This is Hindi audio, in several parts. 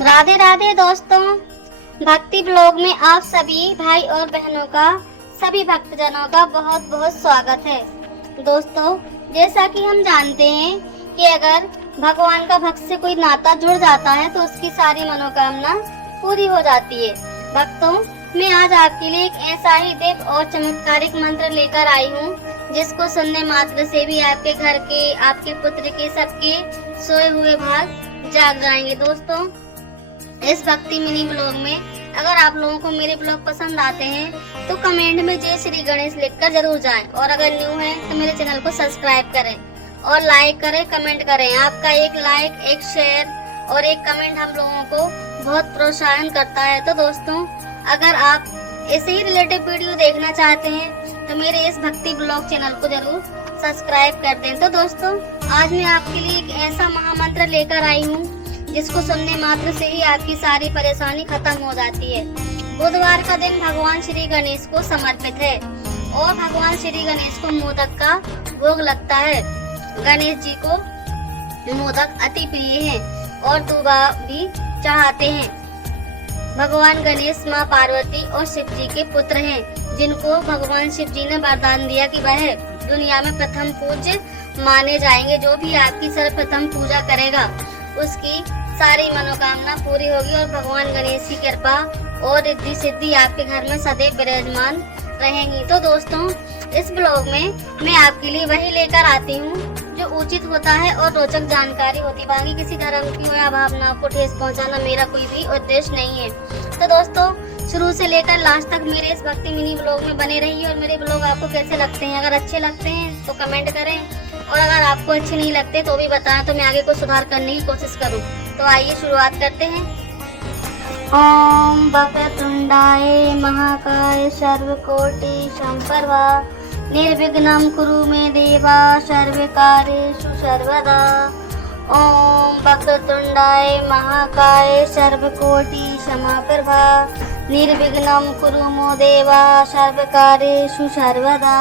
राधे राधे दोस्तों, भक्ति ब्लॉग में आप सभी भाई और बहनों का, सभी भक्तजनों का बहुत बहुत स्वागत है। दोस्तों, जैसा कि हम जानते हैं कि अगर भगवान का भक्त से कोई नाता जुड़ जाता है तो उसकी सारी मनोकामना पूरी हो जाती है। भक्तों, मैं आज आपके लिए एक ऐसा ही दिव्य और चमत्कारिक मंत्र लेकर आई हूँ जिसको सुनने मात्र से भी आपके घर के, आपके पुत्र के, सबके सोए हुए भाग जाग जाएंगे। दोस्तों, इस भक्ति मिनी ब्लॉग में अगर आप लोगों को मेरे ब्लॉग पसंद आते हैं तो कमेंट में जय श्री गणेश लिखकर जरूर जाएं, और अगर न्यू है तो मेरे चैनल को सब्सक्राइब करें और लाइक करें, कमेंट करें। आपका एक लाइक, एक शेयर और एक कमेंट हम लोगों को बहुत प्रोत्साहन करता है। तो दोस्तों, अगर आप ऐसे ही रिलेटिव वीडियो देखना चाहते हैं तो मेरे इस भक्ति ब्लॉग चैनल को जरूर सब्सक्राइब कर दें। तो दोस्तों, आज मैं आपके लिए एक ऐसा महामंत्र लेकर आई हूँ जिसको सुनने मात्र से ही आपकी सारी परेशानी खत्म हो जाती है। बुधवार का दिन भगवान श्री गणेश को समर्पित है और भगवान श्री गणेश को मोदक का भोग लगता है। गणेश जी को मोदक अति प्रिय है और दूबा भी चढ़ाते हैं। भगवान गणेश माँ पार्वती और शिव जी के पुत्र हैं, जिनको भगवान शिव जी ने वरदान दिया कि वह दुनिया में प्रथम पूज्य माने जाएंगे। जो भी आपकी सर्वप्रथम पूजा करेगा उसकी सारी मनोकामना पूरी होगी और भगवान गणेश की कृपा और रिद्धि सिद्धि आपके घर में सदैव विराजमान रहेंगी। तो दोस्तों, इस ब्लॉग में मैं आपके लिए वही लेकर आती हूँ जो उचित होता है और रोचक जानकारी होती है। बाकी किसी धर्म की या भावना को ठेस पहुँचाना मेरा कोई भी उद्देश्य नहीं है। तो दोस्तों, शुरू से लेकर लास्ट तक मेरे इस भक्ति मिनी ब्लॉग में बने रहिए। और मेरे ब्लॉग आपको कैसे लगते हैं? अगर अच्छे लगते हैं तो कमेंट करें, और अगर आपको अच्छे नहीं लगते तो भी बताएं, तो मैं आगे को सुधार करने की कोशिश करूं। तो आइए शुरुआत करते हैं। ओम वक्रतुंडाय महाकाय सर्वकोटि संप्रभा निर्विघ्नं कुरु मे देवा सर्वकार्येषु सर्वदा। ओम वक्रतुंडाय महाकाय सर्वकोटि समप्रभा निर्विघ्नं कुरु मे देवा सर्वकार्येषु सर्वदा।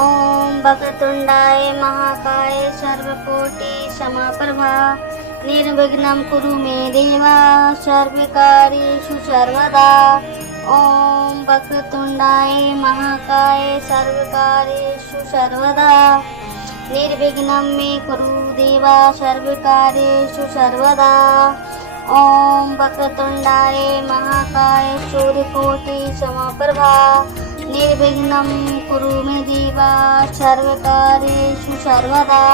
ओम वक्रतुंडाय महाकाय सर्वकोटि समप्रभा निर्विघ्नं कुरु मे देवा सर्वकार्येषु सर्वदा। ओम वक्रतुंडाय महाकाय सर्वकार्येषु सर्वदा निर्विघ्नं मे कुरु देवा सर्वकार्येषु सर्वदा। ओम वक्रतुंडाय महाकाय सूर्यकोटि समप्रभा निर्विघ्नं कुरु मे देवा सर्वकार्येषु सर्वदा।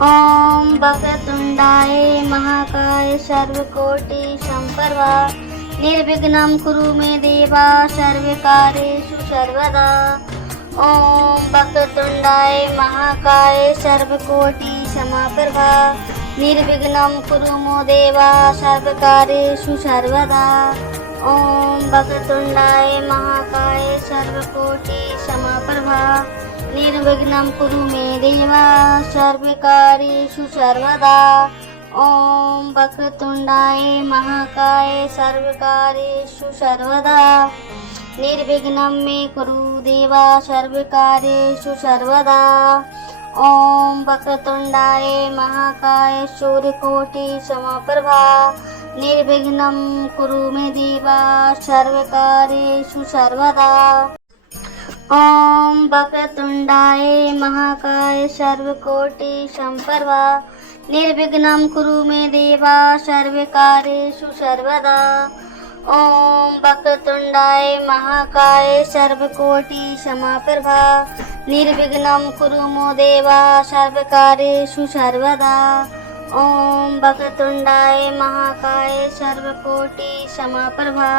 ओम वक्रतुंडाय महाकाय सर्वकोटि संप्रभा निर्विघ्नं कुरु मे देवा सर्वकार्येषु सर्वदा। ओम वक्रतुंडाय महाकाय सर्वकोटि समप्रभा निर्विघ्नं कुरु मे देवा सर्वकार्येषु सर्वदा। ओम वक्रतुंडाय महाकाय सर्वकोटि समप्रभा निर्विघ्नं कुरु मे देवा सर्वकार्येषु सर्वदा। ओम वक्रतुंडाय महाकाय सर्वकार्येषु सर्वदा निर्विघ्नं मे कुरु देवा सर्वकार्येषु सर्वदा। ओम वक्रतुंडाय महाकाय सूर्यकोटि समप्रभा निर्विघ्नं कुरु मे देवा सर्वकार्येषु सर्वदा। ओम वक्रतुंडाय महाकाय सर्वकोटि संप्रभा निर्विघ्नं कुरु मे देवा सर्वकार्येषु सर्वदा। ओम वक्रतुंडाय महाकाय सर्वकोटि समप्रभा निर्विघ्नं कुरु मे देवा सर्वकार्येषु सर्वदा। ओम वक्रतुंडाय महाकाय सर्वकोटि समप्रभा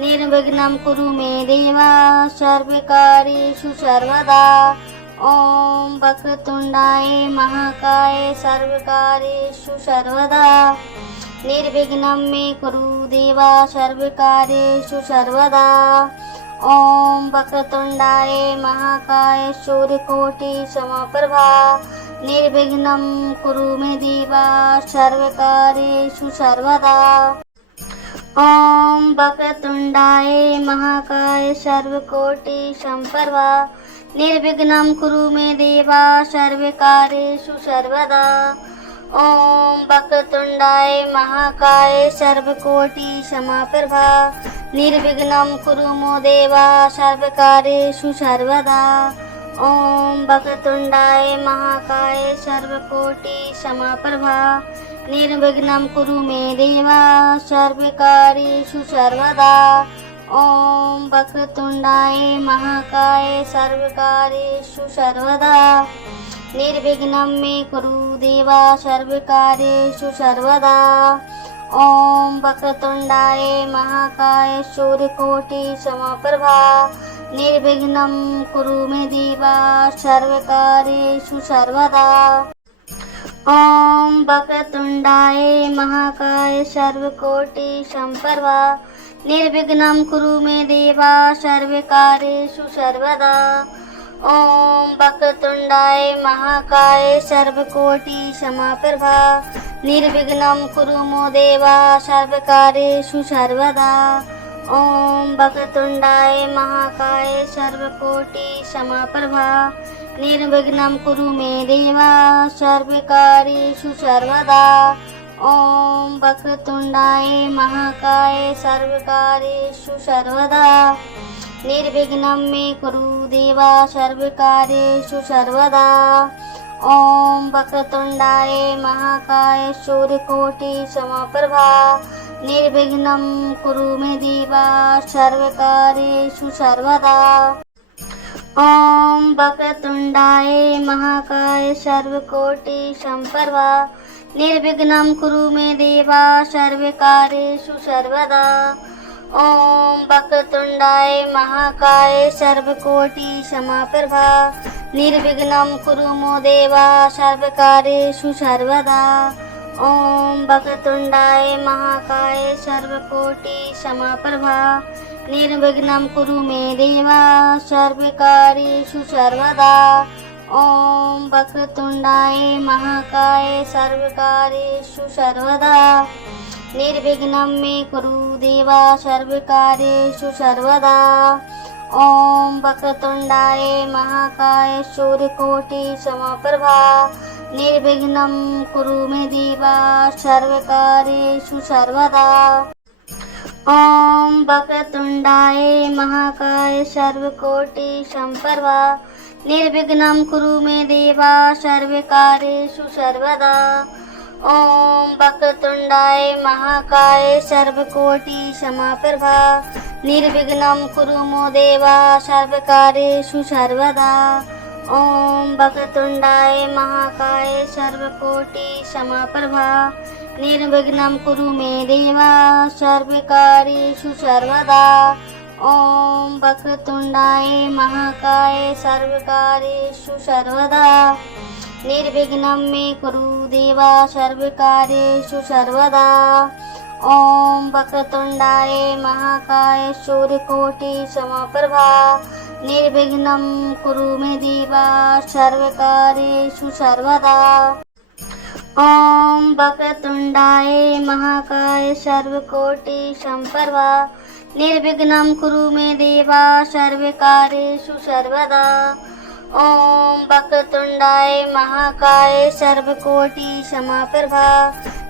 निर्विघ्नं कुरु मे देवा सर्वकार्येषु सर्वदा। ओम वक्रतुंडाय महाकाय सर्वकार्येषु सर्वदा निर्विघ्नं मे कुरु देवा सर्वकार्येषु सर्वदा। ओम वक्रतुंडाय महाकाय सूर्यकोटि समप्रभा निर्विघ्नं कुरु मे देवा सर्वकार्येषु सर्वदा। ओम वक्रतुंडाय महाकाय सर्वकोटि संप्रभा निर्विघ्नं कुरु मे देवा सर्वकार्येषु सर्वदा। ॐ वक्रतुण्डाय महाकाय सर्वकोटि समाप्रभा निर्विघ्नं कुरु मो देवा सर्वकार्येषु सर्वदा। ॐ वक्रतुण्डाय महाकाय सर्वकोटि समाप्रभा निर्विघ्नं कुरु मे देवा सर्वकार्येषु सर्वदा। ॐ वक्रतुण्डाय महाकाय सर्वकार्येषु सर्वदा निर्विघ्नं मे कुरु देवा सर्वकार्येषु सर्वदा। ॐ वक्रतुण्डाय महाकाय सूर्यकोटि समप्रभा निर्विघ्नं कुरु मे देवा सर्वकार्येषु सर्वदा। ॐ वक्रतुण्डाय महाकाय सर्वकोटि समप्रभा निर्विघ्नं कुरु मे देवा सर्वकार्येषु सर्वदा। ॐ वक्रतुण्डाय महाकाय सर्वकोटि समप्रभा निर्विघ्नं कुरु मो देवा सर्वकार्येषु सर्वदा। ॐ वक्रतुण्डाय महाकाय सर्वकोटि समप्रभा निर्विघ्नं कुरु मे देवा सर्वकार्येषु सर्वदा। ॐ वक्रतुण्डाय महाकाय सर्वकार्येषु सर्वदा निर्विघ्नं मे कुरु देवा सर्वकार्येषु सर्वदा। ॐ वक्रतुण्डाय महाकाय सूर्यकोटि समप्रभा निर्विघ्नं कुरु मे देवा सर्वकार्येषु सर्वदा। ॐ वक्रतुण्डाय महाकाय सर्वकोटि समप्रभा निर्विघ्नं कुरु मे देवा सर्वकार्येषु सर्वदा। ॐ वक्रतुण्डाय महाकाय सर्वकोटि समप्रभा निर्विघ्नं कुरु मो देवा सर्वकार्येषु सर्वदा। ॐ वक्रतुण्डाय महाकाय सर्वकोटि समप्रभा निर्विघ्नं कुरु मे देवा सर्वकार्येषु सर्वदा। ॐ वक्रतुण्डाय महाकाय सर्वकार्येषु सर्वदा निर्विघ्नं मे कुरु देवा सर्वकार्येषु सर्वदा। ॐ वक्रतुण्डाय महाकाय सूर्यकोटि समप्रभा निर्विघ्नं कुरु मे देवा सर्वकार्येषु सर्वदा। ॐ वक्रतुण्डाय महाकाय सर्वकोटि समप्रभा निर्विघ्नं कुरु मे देवा सर्वकार्येषु सर्वदा। ॐ वक्रतुण्डाय महाकाय सर्वकोटि समप्रभा निर्विघ्नं कुरु मो देवा सर्वकार्येषु सर्वदा। ॐ वक्रतुण्डाय महाकाय सर्वकोटि समप्रभा निर्विघ्नं कुरु मे देवा सर्वकार्येषु सर्वदा। ॐ वक्रतुण्डाय महाकाय सर्वकार्येषु सर्वदा निर्विघ्नं मे कुरु देवा सर्वकार्येषु सर्वदा। ॐ वक्रतुण्डाय महाकाय सूर्यकोटि समप्रभा निर्विघ्नं कुरु मे देवा सर्वकार्येषु सर्वदा। ॐ वक्रतुण्डाय महाकाय सर्वकोटि समप्रभा निर्विघ्नं कुरु मे देवा सर्वकार्येषु सर्वदा। ॐ वक्रतुण्डाय महाकाय सर्वकोटि समप्रभा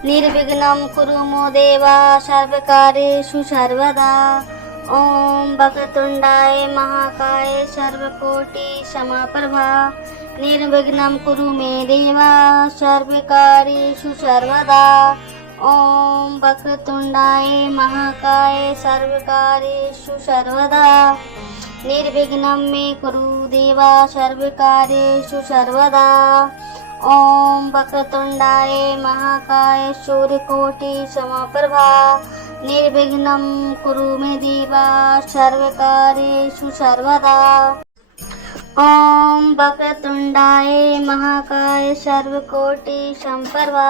निर्विघ्नं कुरु मो देवा सर्वकार्येषु सर्वदा। ॐ वक्रतुण्डाय महाकाय सर्वकोटि समप्रभा निर्विघ्नं कुरु मे देवा सर्वकार्येषु सर्वदा। ॐ वक्रतुण्डाय महाकाय सर्वकार्येषु सर्वदा निर्विघ्नं मे कुरु देवा सर्वकार्येषु सर्वदा। ॐ वक्रतुण्डाय महाकाय सूर्यकोटि समप्रभा निर्विघ्नं कुरु मे देवा सर्वकार्येषु सर्वदा। ॐ वक्रतुण्डाय महाकाय सर्वकोटि समप्रभा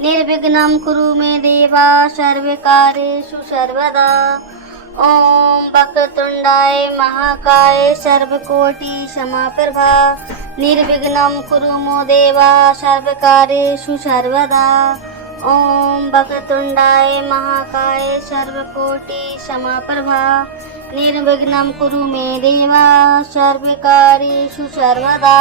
निर्विघ्नं कुरु मे देवा सर्वकार्येषु सर्वदा। ॐ वक्रतुण्डाय महाकाय सर्वकोटि समप्रभा निर्विघ्नं कुरु मो देवा सर्वकार्येषु सर्वदा। ॐ वक्रतुण्डाय महाकाय सर्वकोटि समप्रभा निर्विघ्नं कुरु मे देवा सर्वकार्येषु सर्वदा।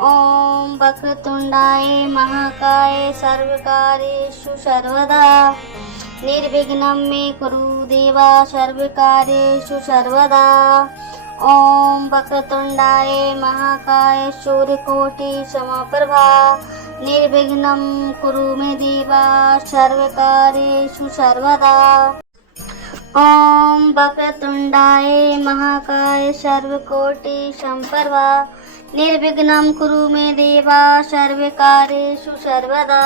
ॐ वक्रतुण्डाय महाकाय सर्वकार्येषु सर्वदा निर्विघ्नं मे कुरु देवा सर्वकार्येषु सर्वदा। ॐ वक्रतुण्डाय महाकाय सूर्यकोटि समप्रभा निर्विघ्नं कुरु मे देवा सर्वकार्येषु सर्वदा। ॐ वक्रतुण्डाय महाकाय सर्वकोटि समप्रभा निर्विघ्नं कुरु मे देवा सर्वकार्येषु सर्वदा।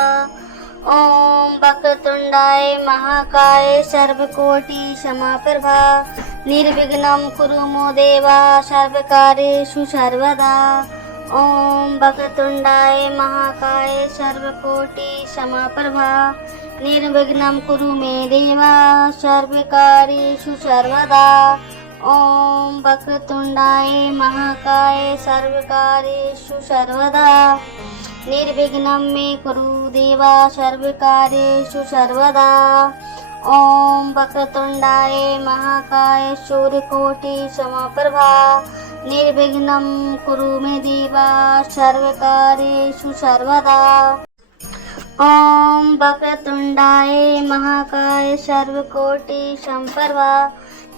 ॐ वक्रतुण्डाय महाकाय सर्वकोटि समप्रभा निर्विघ्नं कुरु मो देवा सर्वकार्येषु सर्वदा। ॐ वक्रतुण्डाय महाकाय सर्वकोटि समप्रभा निर्विघ्नं कुरु मे देवा सर्वकार्येषु सर्वदा। ॐ वक्रतुण्डाय महाकाय सर्वकार्येषु सर्वदा निर्विघ्नं मे कुरु देवा सर्वकार्येषु सर्वदा। ॐ वक्रतुण्डाय महाकाय सूर्यकोटि समप्रभा निर्विघ्नं कुरु मे देवा सर्वकार्येषु सर्वदा। ॐ वक्रतुण्डाय महाकाय सर्वकोटि समप्रभा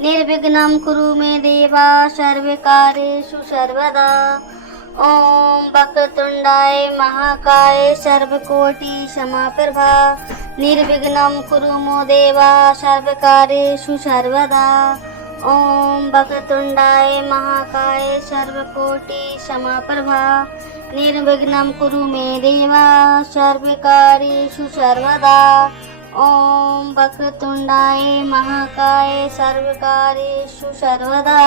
निर्विघ्नं कुरु मे देवा सर्वकार्येषु सर्वदा। ॐ वक्रतुण्डाय महाकाय सर्वकोटि समप्रभा निर्विघ्नं कुरु मो देवा सर्वकार्येषु सर्वदा। ॐ वक्रतुण्डाय महाकाय सर्वकोटि समप्रभा निर्विघ्नं कुरु मे देवा सर्वकार्येषु सर्वदा। ॐ वक्रतुण्डाय महाकाय सर्वकार्येषु सर्वदा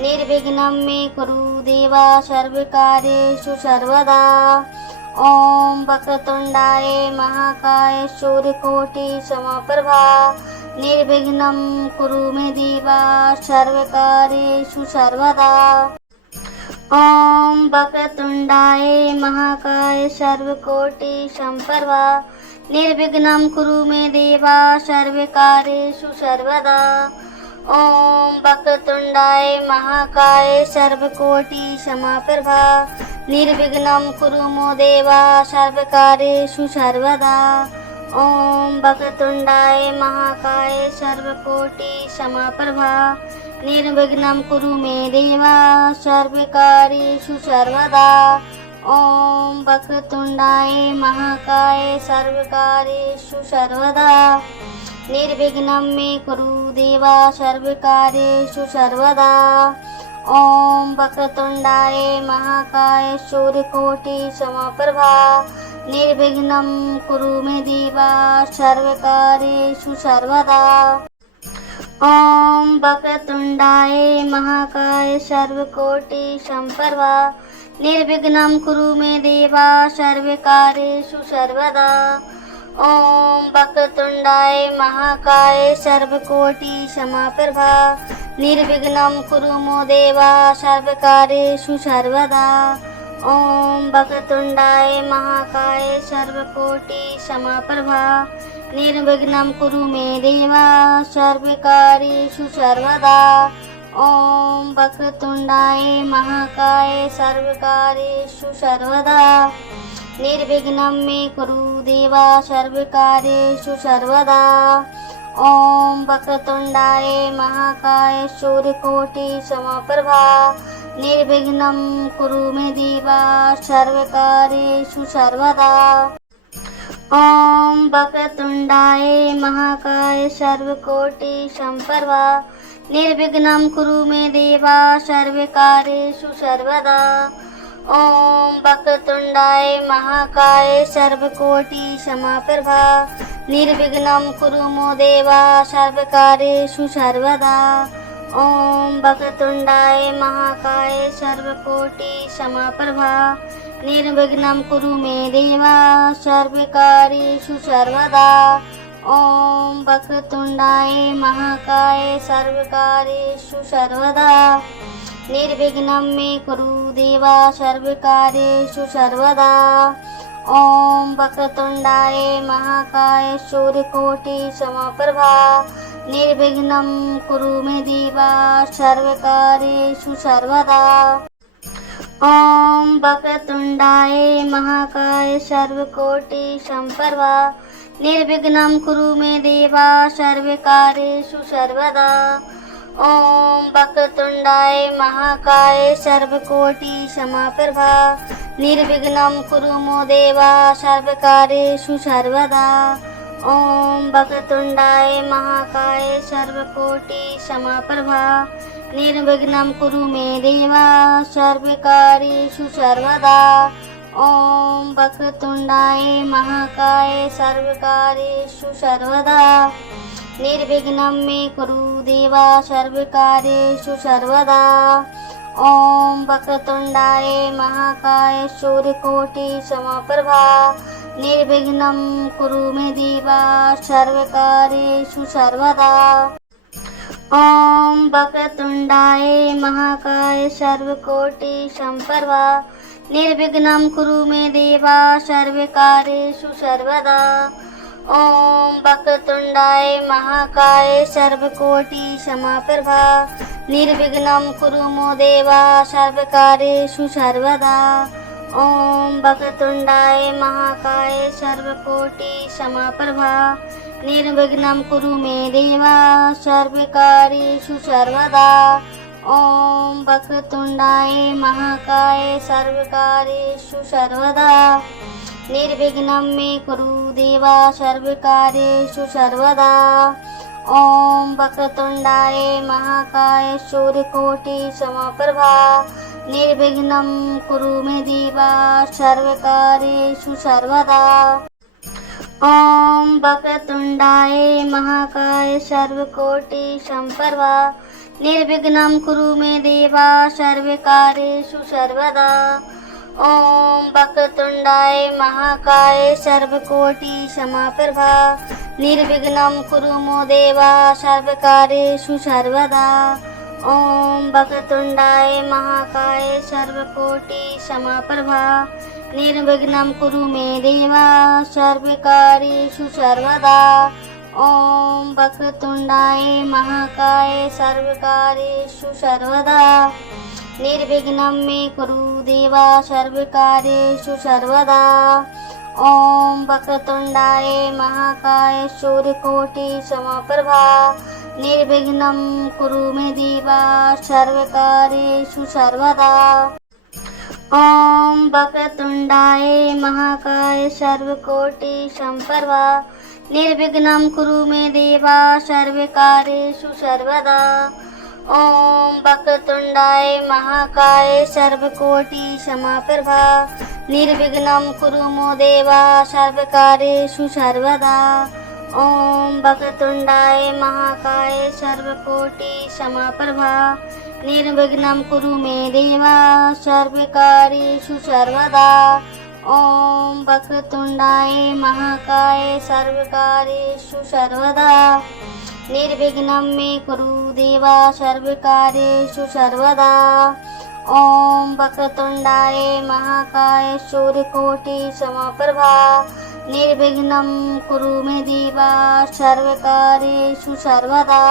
निर्विघ्नं मे कुरु देवा सर्वकार्येषु सर्वदा। ॐ वक्रतुण्डाय महाकाय सूर्यकोटि समप्रभा निर्विघ्नं कुरु मे देवा सर्वकार्येषु सर्वदा। ॐ वक्रतुण्डाय महाकाय सर्वकोटि समप्रभा निर्विघ्नं कुरु मे देवा सर्वकार्येषु सर्वदा। ॐ वक्रतुण्डाय महाकाय सर्वकोटि समप्रभा निर्विघ्नं कुरु मो देवा सर्वकार्येषु सर्वदा। ॐ वक्रतुण्डाय महाकाय सर्वकोटि समप्रभा निर्विघ्नं कुरु मे देवा सर्वकार्येषु सर्वदा। ॐ वक्रतुण्डाय महाकाय सर्वकार्येषु सर्वदा निर्विघ्नं मे कुरु देवा सर्वकार्येषु सर्वदा। ॐ वक्रतुण्डाय महाकाय सूर्यकोटि समप्रभा निर्विघ्नं कुरु मे देवा सर्वकार्येषु सर्वदा। ॐ वक्रतुण्डाय महाकाय सर्वकोटि समप्रभा निर्विघ्नं कुरु मे देवा सर्वकार्येषु सर्वदा। ॐ वक्रतुण्डाय महाकाय सर्वकोटि समप्रभा निर्विघ्नं कुरु मो देवा सर्वकार्येषु सर्वदा। ॐ वक्रतुण्डाय महाकाय सर्वकोटि समप्रभा निर्विघ्नं कुरु मे देवा सर्वकार्येषु सर्वदा। ॐ वक्रतुण्डाय महाकाय सर्वकार्येषु सर्वदा निर्विघ्नं मे कुरु देवा सर्वकार्येषु सर्वदा। ॐ वक्रतुण्डाय महाकाय सूर्यकोटि समप्रभा निर्विघ्नं कुरु मे देवा सर्वकार्येषु सर्वदा। ॐ वक्रतुण्डाय महाकाय सर्वकोटि समप्रभा निर्विघ्नं कुरु मे देवा सर्वकार्येषु सर्वदा। ॐ वक्रतुण्डाय महाकाय सर्वकोटि समप्रभा निर्विघ्नं कुरु मो देवा सर्वकार्येषु सर्वदा। ॐ वक्रतुण्डाय महाकाय सर्वकोटि समप्रभा निर्विघ्नं कुरु मे देवा सर्वकार्येषु सर्वदा। ॐ वक्रतुण्डाय महाकाय सर्वकार्येषु सर्वदा निर्विघ्नं मे कुरु देवा सर्वकार्येषु सर्वदा। ॐ वक्रतुण्डाय महाकाय सूर्यकोटि समप्रभा निर्विघ्नं कुरु मे देवा सर्वकार्येषु सर्वदा। ॐ वक्रतुण्डाय महाकाय सर्वकोटि सम्प्रभा निर्विघ्नं कुरु मे देवा सर्वकार्येषु सर्वदा। ॐ वक्रतुण्डाय महाकाय सर्वकोटि समप्रभा निर्विघ्नं कुरु मो देवा सर्वकार्येषु सर्वदा। ॐ वक्रतुण्डाय महाकाय सर्वकोटि समप्रभा निर्विघ्नं कुरु मे देवा सर्वकार्येषु सर्वदा। ॐ वक्रतुण्डाय महाकाय सर्वकार्येषु सर्वदा निर्विघ्नं मे कुरु देवा सर्वकार्येषु सर्वदा। ॐ वक्रतुण्डाय महाकाय सूर्यकोटि समप्रभा निर्विघ्नं कुरु मे देवा सर्वकार्येषु सर्वदा। ॐ वक्रतुण्डाय महाकाय सर्वकोटि सम्प्रभा निर्विघ्नं कुरु मे देवा सर्वकार्येषु सर्वदा। ॐ वक्रतुण्डाय महाकाय सर्वकोटि समप्रभा निर्विघ्नं कुरु मो देवा सर्वकार्येषु सर्वदा। ॐ वक्रतुण्डाय महाकाय सर्वकोटि समप्रभा निर्विघ्नं कुरु मे देवा सर्वकार्येषु सर्वदा। ॐ वक्रतुण्डाय महाकाय सर्वकार्येषु सर्वदा निर्विघ्नं मे कुरु देवा सर्वकार्येषु सर्वदा। ॐ वक्रतुण्डाय महाकाय सूर्यकोटि समप्रभा निर्विघ्नं कुरु मे देवा सर्वकार्येषु सर्वदा। ॐ वक्रतुण्डाय महाकाय सर्वकोटि सम्प्रभा निर्विघ्नं कुरु मे देवा सर्वकार्येषु सर्वदा। ॐ वक्रतुण्डाय महाकाय सर्वकोटि समप्रभा निर्विघ्नं कुरु मो देवा सर्वकार्येषु सर्वदा। ॐ वक्रतुण्डाय महाकाय सर्वकोटि समप्रभा निर्विघ्नं कुरु मे देवा सर्वकार्येषु सर्वदा। ॐ वक्रतुण्डाय महाकाय सर्वकार्येषु सर्वदा निर्विघ्नं मे कुरु देवा सर्वकार्येषु सर्वदा। ॐ वक्रतुण्डाय महाकाय सूर्यकोटि समप्रभा निर्विघ्नं कुरु मे देवा सर्वकार्येषु सर्वदा। ॐ वक्रतुण्डाय महाकाय सर्वकोटि सम्प्रभा निर्विघ्नं कुरु मे देवा सर्वकार्येषु सर्वदा। ॐ वक्रतुण्डाय महाकाय सर्वकोटि समप्रभा निर्विघ्नं कुरु मो देवा सर्वकार्येषु सर्वदा। ॐ वक्रतुण्डाय महाकाय सर्वकोटि समप्रभा निर्विघ्नं कुरु मे देवा सर्वकार्येषु सर्वदा। ॐ वक्रतुण्डाय महाकाय सर्वकार्येषु सर्वदा निर्विघ्नं मे कुरु देवा सर्वकार्येषु सर्वदा। ॐ वक्रतुण्डाय महाकाय सूर्यकोटि समप्रभा निर्विघ्नं कुरु मे देवा सर्वकार्येषु सर्वदा।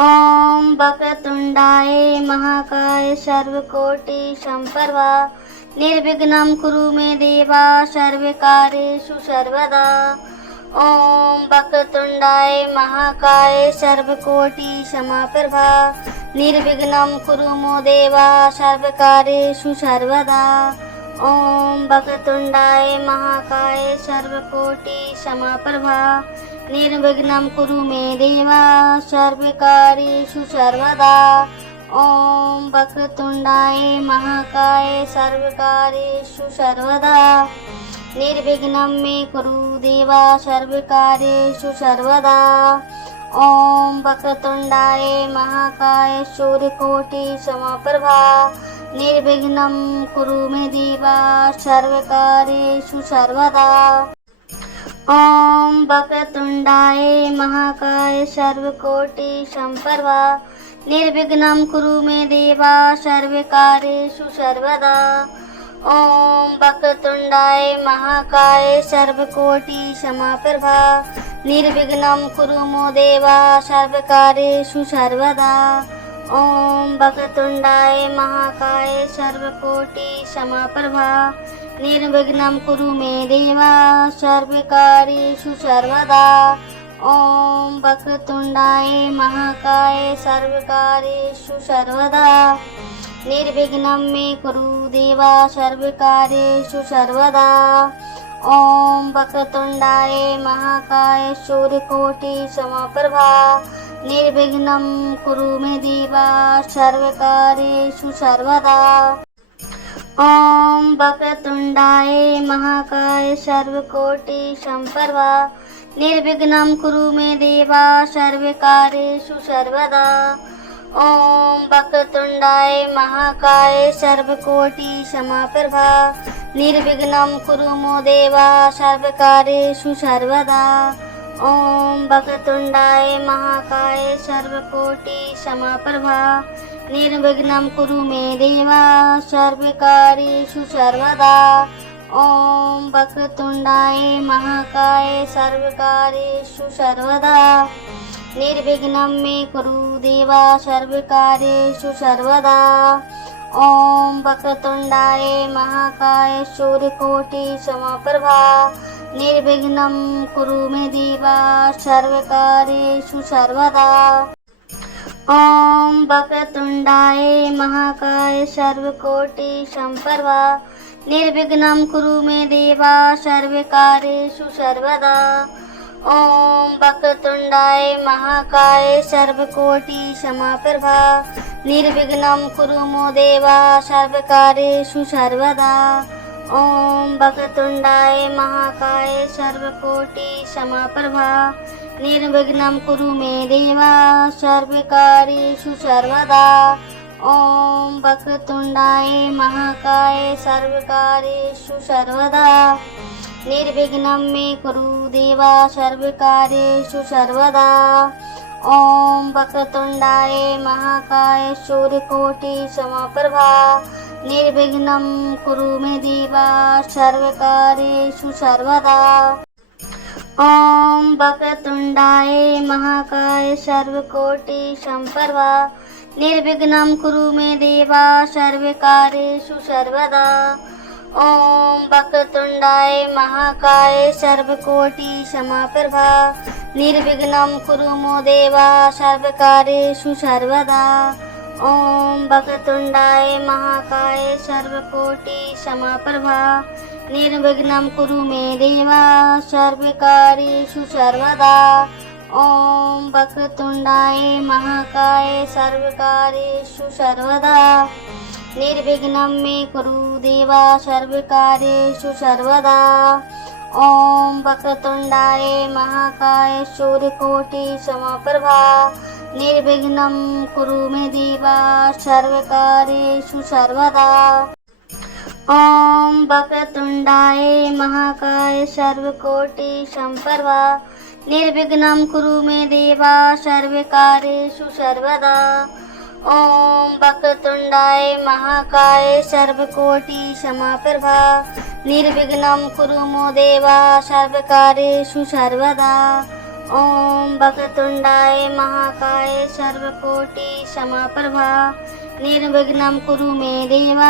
ॐ वक्रतुण्डाय महाकाय सर्वकोटि सम्प्रभा निर्विघ्नं कुरु मे देवा सर्वकार्येषु सर्वदा। ॐ वक्रतुण्डाय महाकाय सर्वकोटि समप्रभा निर्विघ्नं कुरु मो देवा सर्वकार्येषु सर्वदा। ॐ वक्रतुण्डाय महाकाय सर्वकोटि समप्रभा निर्विघ्नं कुरु मे देवा सर्वकार्येषु सर्वदा। ॐ वक्रतुण्डाय महाकाय सर्वकार्येषु सर्वदा निर्विघ्नं मे कुरु देवा सर्वकार्येषु सर्वदा। ॐ वक्रतुण्डाय महाकाय सूर्यकोटि समप्रभा निर्विघ्नं कुरु मे देवा सर्वकार्येषु सर्वदा। ॐ वक्रतुण्डाय महाकाय सर्वकोटि सम्प्रभा निर्विघ्नं कुरु मे देवा सर्वकार्येषु सर्वदा। ॐ वक्रतुण्डाय महाकाय सर्वकोटि समप्रभा निर्विघ्नं कुरु मो देवा सर्वकार्येषु सर्वदा। ॐ वक्रतुण्डाय महाकाय सर्वकोटि समाप्रभा निर्विघ्नं कुरु मे देव सर्वकार्येषु सर्वदा। ॐ वक्रतुण्डाय महाकाय सर्वकार्येषु सर्वदा निर्विघ्नं मे कुरु देव सर्वकार्येषु सर्वदा। ॐ वक्रतुण्डाय महाकाय सूर्यकोटि समप्रभा निर्विघ्नं कुरु मे देव सर्वकार्येषु सर्वदा। ॐ वक्रतुण्डाय महाकाय सर्वकोटि समप्रभा निर्विघ्नं कुरु मे देव सर्वकार्येषु सर्वदा। ॐ वक्रतुण्डाय महाकाय सर्वकोटि समप्रभा निर्विघ्नं कुरु मे देव सर्वकार्येषु सर्वदा। ॐ वक्रतुण्डाय महाकाय सर्वकोटि समप्रभा निर्विघ्नं कुरु मे देव सर्वकार्येषु सर्वदा। ॐ वक्रतुण्डाय महाकाय सर्वकार्येषु सर्वदा निर्विघ्नं मे कुरु देव सर्वकार्येषु सर्वदा। ॐ वक्रतुण्डाय महाकाय सूर्यकोटि समप्रभा निर्विघ्नं कुरु मे देव सर्वकार्येषु सर्वदा। ॐ वक्रतुण्डाय महाकाय सर्वकोटि समप्रभा निर्विघ्नं कुरु मे देव सर्वकार्येषु सर्वदा। ॐ वक्रतुण्डाय महाकाय सर्वकोटि समप्रभा निर्विघ्नं कुरु मे देव सर्वकार्येषु सर्वदा। ॐ वक्रतुण्डाय महाकाय सर्वकोटि समप्रभा निर्विघ्नं कुरु मे देव सर्वकार्येषु सर्वदा। ॐ वक्रतुण्डाय महाकाय सर्वकार्येषु सर्वदा निर्विघ्नं मे कुरु देव सर्वकार्येषु सर्वदा। ॐ वक्रतुण्डाय महाकाय सूर्यकोटि समप्रभा निर्विघ्नं कुरु मे देव सर्वकार्येषु सर्वदा। ॐ वक्रतुण्डाय महाकाय सर्वकोटि समप्रभा निर्विघ्नं कुरु मे देव सर्वकार्येषु सर्वदा। ॐ वक्रतुण्डाय महाकाय सर्वकोटि समप्रभा निर्विघ्नं कुरु मे देव सर्वकार्येषु सर्वदा। ॐ वक्रतुण्डाय महाकाय सर्वकोटि समप्रभा निर्विघ्नं कुरु मे देव सर्वकार्येषु सर्वदा। ॐ वक्रतुण्डाय महाकाय सर्वकार्येषु सर्वदा निर्विघ्नं मे कुरु देव सर्वकार्येषु सर्वदा। ॐ वक्रतुण्डाय महाकाय सूर्यकोटि समप्रभा निर्विघ्नं कुरु मे देव सर्वकार्येषु सर्वदा। ॐ वक्रतुण्डाय महाकाय सर्वकोटि समप्रभा निर्विघ्नं कुरु मे देव सर्वकार्येषु सर्वदा। ॐ वक्रतुण्डाय महाकाय सर्वकोटि समप्रभा निर्विघ्नं कुरु मे देव सर्वकार्येषु सर्वदा। ॐ वक्रतुण्डाय महाकाय सर्वकोटि समप्रभा निर्विघ्नं कुरु मे देव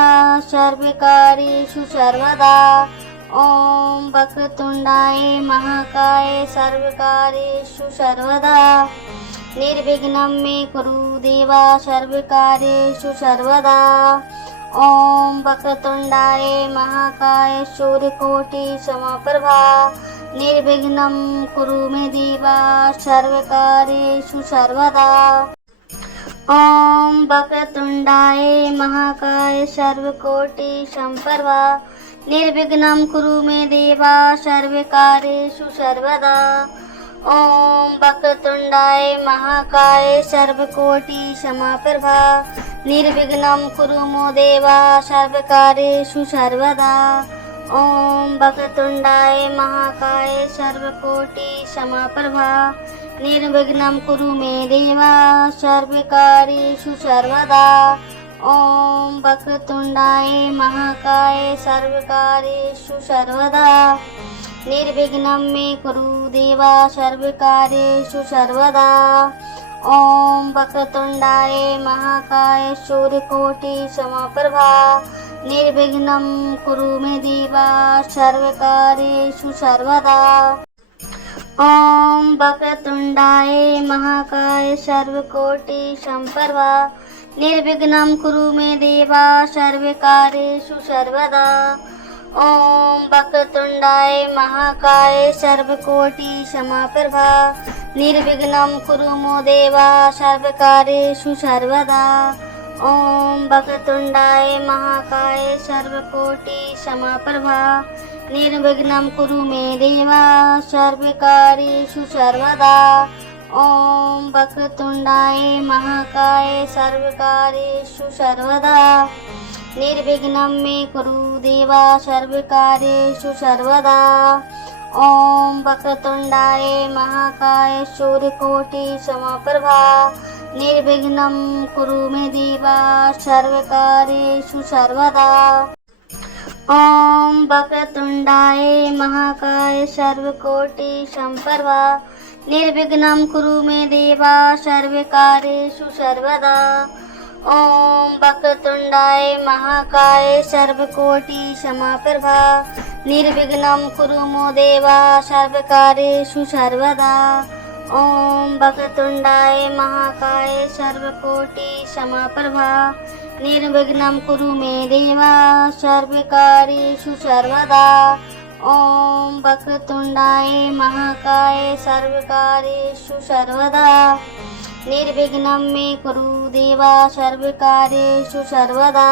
सर्वकार्येषु सर्वदा। ॐ वक्रतुण्डाय महाकाय सर्वकार्येषु सर्वदा निर्विघ्नं मे कुरु देव सर्वकार्येषु सर्वदा। ॐ वक्रतुण्डाय महाकाय सूर्यकोटि समप्रभा निर्विघ्नं कुरु मे देव सर्वकार्येषु सर्वदा। ॐ वक्रतुण्डाय महाकाय सर्वकोटि समप्रभा निर्विघ्नं कुरु मे देव सर्वकार्येषु सर्वदा। ॐ वक्रतुण्डाय महाकाय सर्वकोटि समप्रभा निर्विघ्नं कुरु मे देव सर्वकार्येषु सर्वदा। ॐ वक्रतुण्डाय महाकाय सर्वकोटि समप्रभा निर्विघ्नं कुरु मे देव सर्वकार्येषु सर्वदा। ॐ वक्रतुण्डाय महाकाय सर्वकार्येषु सर्वदा निर्विघ्नं मे कुरु देव सर्वकार्येषु सर्वदा। ओम वक्रतुंडाय महाकाय सूर्यकोटि समप्रभा निर्विघ्नं कुरु मे देवा सर्वकार्येषु सर्वदा। ओम वक्रतुंडाय महाकाय सर्वकोटि समप्रभा निर्विघ्नं कुरु मे देवा सर्वकार्येषु सर्वदा। ओम वक्रतुंडाय महाकाय सर्वकोटि समप्रभा निर्विघ्नं कुरु मे देवा सर्वकार्येषु सर्वदा। ओम वक्रतुंडाय महाकाय सर्वकोटि समप्रभा निर्विघ्नं कुरु मे देवा सर्वकार्येषु सर्वदा। ओम वक्रतुंडाय महाकाय सर्वकार्येषु सर्वदा निर्विघ्नं मे कुरु देवा सर्वकार्येषु सर्वदा। ओम वक्रतुंडाय महाकाय सूर्यकोटि समप्रभा निर्विघ्नं कुरु मे देवा सर्वकार्येषु सर्वदा। ओम वक्रतुंडाय महाकाय सर्वकोटि समप्रभा निर्विघ्नं कुरु मे देवा सर्वकार्येषु सर्वदा। ओम वक्रतुंडाय महाकाय सर्वकोटि समप्रभा निर्विघ्नं कुरु मे देवा सर्वकार्येषु सर्वदा। ओम वक्रतुंडाय महाकाय सर्वकोटि समप्रभा निर्विघ्नं कुरु मे देवा सर्वकार्येषु सर्वदा। ओम वक्रतुंडाय महाकाय सर्वकार्येषु सर्वदा निर्विघ्नं मे कुरु देवा सर्वकार्येषु सर्वदा।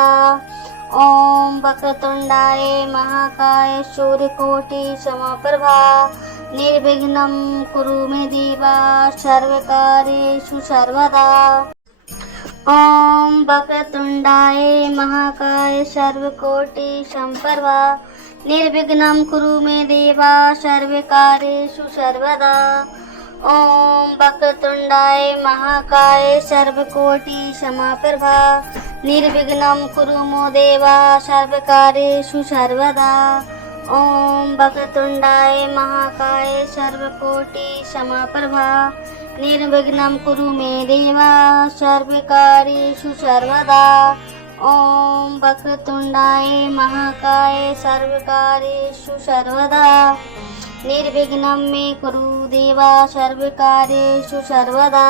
ओम वक्रतुंडाय महाकाय सूर्यकोटि समप्रभा निर्विघ्नं कुरु मे देवा सर्वकार्येषु सर्वदा। ओम वक्रतुंडाय महाकाय सर्वकोटि समप्रभा निर्विघ्नं कुरु मे देवा सर्वकार्येषु सर्वदा। ओम वक्रतुंडाय महाकाय सर्वकोटि समप्रभा निर्विघ्नं कुरु मे देवा सर्वकार्येषु सर्वदा। ओम वक्रतुंडाय महाकाय सर्वकोटि समप्रभा निर्विघ्नं कुरु मे देवा सर्वकार्येषु सर्वदा। ओम वक्रतुंडाय महाकाय सर्वकार्येषु सर्वदा निर्विघ्नं मे कुरु देवा सर्वकार्येषु सर्वदा।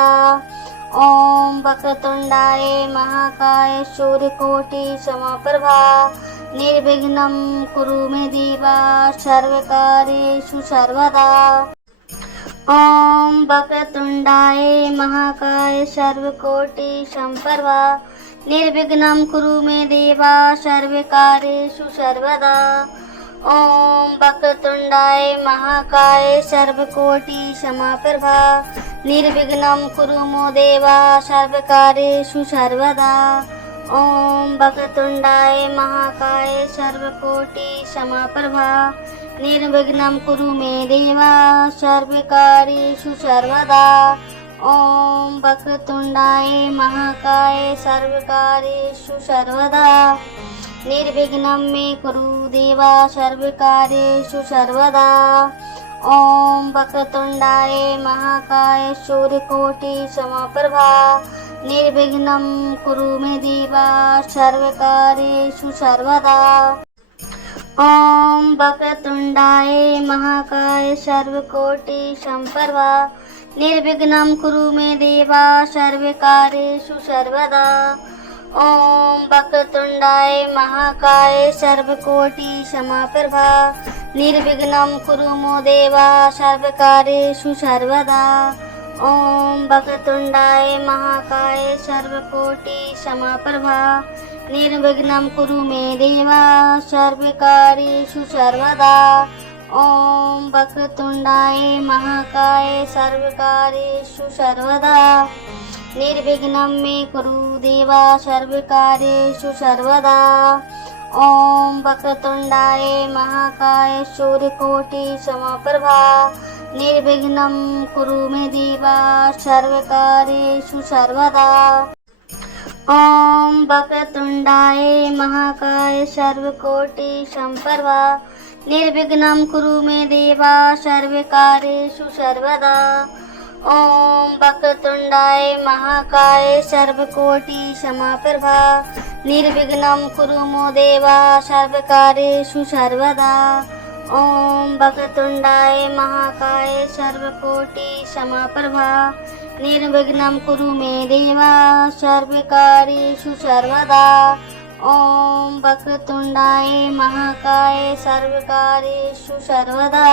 ओम वक्रतुंडाय महाकाय सूर्यकोटि समप्रभा निर्विघ्नं कुरु मे देवा सर्वकार्येषु सर्वदा। ओम वक्रतुंडाय महाकाय सर्वकोटि समप्रभा निर्विघ्नं कुरु मे देवा सर्वकार्येषु सर्वदा। ओम वक्रतुंडाय महाकाय सर्वकोटि समप्रभा निर्विघ्नं कुरु मे देवा सर्वकार्येषु सर्वदा। ओम वक्रतुंडाय महाकाय सर्वकोटि समप्रभा निर्विघ्नं कुरु मे देवा सर्वकार्येषु सर्वदा। ओम वक्रतुंडाय महाकाय सर्वकार्येषु सर्वदा निर्विघ्नं मे कुरु देवा सर्वकार्येषु सर्वदा। ओम वक्रतुंडाय महाकाय सूर्यकोटि समप्रभा निर्विघ्नं कुरु मे देवा सर्वकार्येषु सर्वदा। ओम वक्रतुंडाय महाकाय सर्वकोटि समप्रभा निर्विघ्नं कुरु मे देवा सर्वकार्येषु सर्वदा। ओम वक्रतुंडाय महाकाय सर्वकोटि समप्रभा निर्विघ्नं कुरु मे देवा सर्वकार्येषु सर्वदा। ओम वक्रतुंडाय महाकाय सर्वकोटि समप्रभा निर्विघ्नं कुरु मे देवा सर्वकार्येषु सर्वदा। ओम वक्रतुंडाय महाकाय सर्वकार्येषु सर्वदा निर्विघ्नं मे कुरु देवा सर्वकार्येषु सर्वदा। ओम वक्रतुंडाय महाकाय सूर्यकोटि समप्रभा निर्विघ्नं कुरु मे देवा सर्वकार्येषु सर्वदा। ओम वक्रतुंडाय महाकाय सर्वकोटि समप्रभा निर्विघ्नं कुरु मे देवा सर्वकार्येषु सर्वदा। ओम वक्रतुंडाय महाकाय सर्वकोटि समाप्रभा निर्विघ्नं कुरु मो देवा सर्वकार्येषु सर्वदा। ओम वक्रतुंडाय महाकाय सर्वकोटि समाप्रभा निर्विघ्नं कुरु मे देवा सर्वकार्येषु सर्वदा। ओम वक्रतुंडाय महाकाय सर्वकार्येषु सर्वदा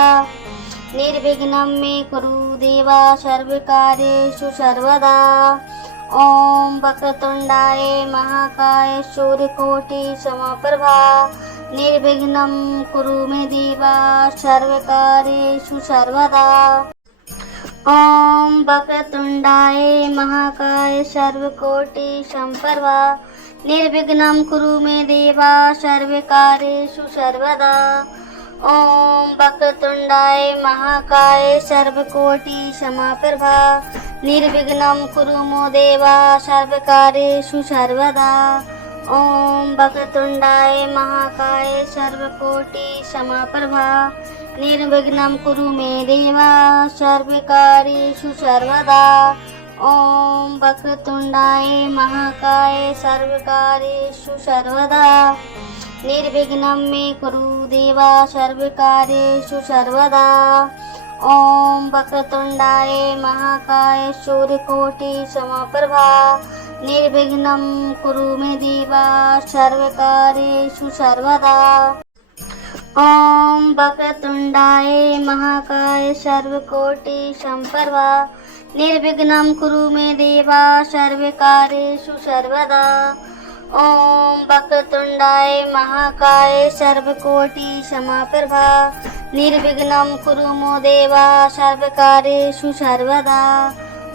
निर्विघ्नं मे कुरु देवा सर्वकार्येषु सर्वदा। ओम वक्रतुंडाय महाकाय सूर्यकोटि समप्रभा निर्विघ्नं कुरु मे देवा सर्वकार्येषु सर्वदा। ओम वक्रतुंडाय महाकाय सर्वकोटि समप्रभा निर्विघ्नं कुरु मे देवा सर्वकार्येषु सर्वदा। ओम वक्रतुंडाय महाकाय सर्वकोटि समाप्रभा निर्विघ्नं कुरु मो देवा सर्वकार्येषु सर्वदा। ओम वक्रतुंडाय महाकाय सर्वकोटि समाप्रभा निर्विघ्नं कुरु मे देवा सर्वकार्येषु सर्वदा। ओम वक्रतुंडाय महाकाय सर्वकार्येषु सर्वदा निर्विघ्नं मे कुरु देवा सर्वकार्येषु सर्वदा। ओम वक्रतुंडाय महाकाय सूर्यकोटि समप्रभा निर्विघ्नं कुरु मे देवा सर्वकार्येषु सर्वदा। ओम वक्रतुंडाय महाकाय सर्वकोटि समप्रभा निर्विघ्नं कुरु मे देवा सर्वकार्येषु सर्वदा। ओम वक्रतुंडाय महाकाय सर्वकोटि समाप्रभा निर्विघ्नं कुरु मो देवा सर्वकार्येषु सर्वदा।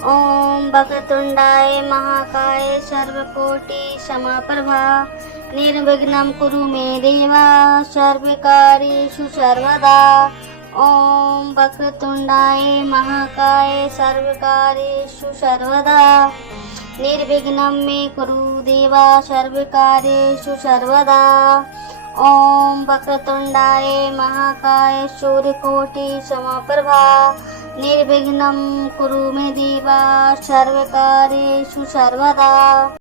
ओम वक्रतुंडाय महाकाय सर्वकोटि समाप्रभा निर्विघ्नं कुरु मे देवा सर्वकार्येषु सर्वदा। ओम वक्रतुंडाय महाकाय सर्वकार्येषु सर्वदा निर्विघ्नं मे कुरु देवा सर्वकार्येषु सर्वदा। ओम वक्रतुंडाय महाकाय सूर्यकोटि समप्रभा निर्विघ्नं कुरु मे देवा सर्वकार्येषु सर्वदा।